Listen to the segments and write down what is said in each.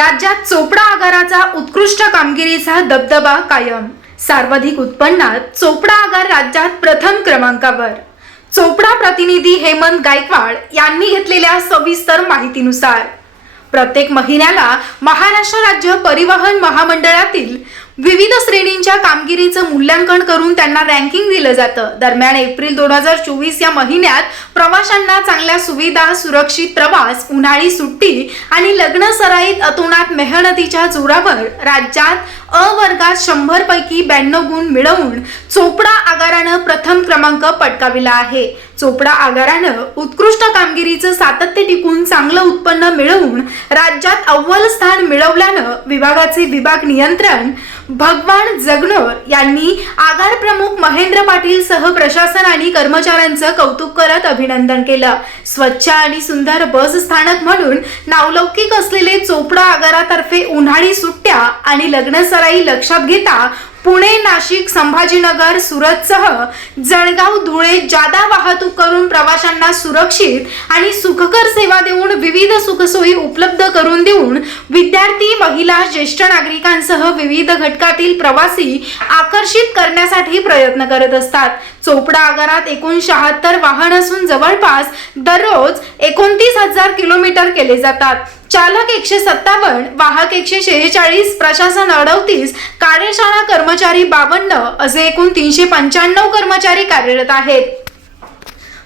राज्यात चोपडा आगाराचा उत्कृष्ट कामगिरीचा दबदबा कायम. सर्वाधिक उत्पन्नात चोपडा आगार राज्यात प्रथम क्रमांकावर. चोपडा प्रतिनिधी हेमंत गायकवाड यांनी घेतलेल्या सविस्तर माहितीनुसार प्रत्येक महिन्याला महाराष्ट्र राज्य परिवहन महामंडळातील विविध श्रेणींच्या कामगिरीचं मूल्यांकन करून त्यांना रँकिंग दिलं जातं. दरम्यान एप्रिल दोन हजार चोवीस या महिन्यात प्रवाशांना चांगल्या सुविधा सुरक्षित प्रवास उन्हाळी सुट्टी आणि लग्न सराईत अतोनात मेहनतीच्या जोरावर राज्यात अ वर्गात शंभर पैकी ब्याण्णव गुण मिळवून चोपडा आगारानं प्रथम क्रमांक पटकाविला आहे. चोपडा आगारानं उत्कृष्ट कामगिरीचं सातत्य टिकून चांगलं उत्पन्न मिळवून राज्यात अव्वल स्थान मिळवल्यानं विभागाचे विभाग नियंत्रण भगवान जगनोर यांनी आगार प्रमुख महेंद्र पाटील सह प्रशासन आणि कर्मचाऱ्यांचं कौतुक करत अभिनंदन केलं. स्वच्छ आणि सुंदर बस स्थानक म्हणून नावलौकिक असलेले चोपडा आगारातर्फे उन्हाळी सुट्ट्या आणि लग्न सराई लक्षात घेता पुणे नाशिक संभाजीनगर सुरतसह जळगाव धुळे जादा वाहतूक करून प्रवाशांना सुरक्षित आणि सुखकर सेवा देऊन विविध सुखसोयी उपलब्ध करून देऊन विद्यार्थी महिला ज्येष्ठ नागरिकांसह विविध घटकातील प्रवासी आकर्षित करण्यासाठी प्रयत्न करत असतात. चोपडा आगारात एकूण शहात्तर वाहन असून जवळपास दररोज एकोणतीस हजार किलोमीटर केले जातात. चालक एकशे सत्तावन्न वाहक एकशे शेहेचाळीस प्रशासन अडवतीस कार्यशाळा कर्मचारी बावन्न असे एकूण तीनशे पंच्याण्णव कर्मचारी कार्यरत आहेत.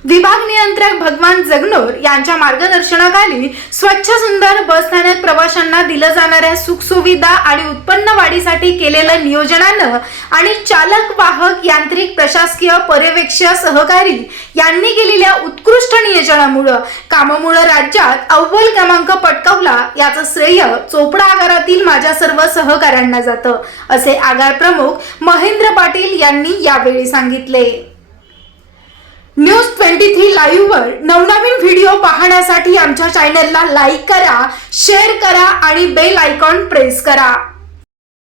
विभाग नियंत्रक भगवान जगनोर यांच्या मार्गदर्शनाखाली स्वच्छ सुंदर बस स्थानक प्रवाशांना दिलं जाणाऱ्या सुखसुविधा आणि उत्पन्न वाढीसाठी केलेलं नियोजनानं आणि चालक वाहक यांत्रिक प्रशासकीय पर्यवेक्षक सहकारी यांनी केलेल्या उत्कृष्ट नियोजनामुळं कामामुळं राज्यात अव्वल क्रमांक पटकावला याचं श्रेय चोपडा आगारातील माझ्या सर्व सहकाऱ्यांना जातं असे आगार प्रमुख महेंद्र पाटील यांनी यावेळी सांगितले. न्यूज ट्वेंटी थ्री लाईव्ह वर नवनवीन व्हिडिओ पाहण्यासाठी आमच्या चॅनलला लाईक करा शेअर करा आणि बेल आयकॉन प्रेस करा.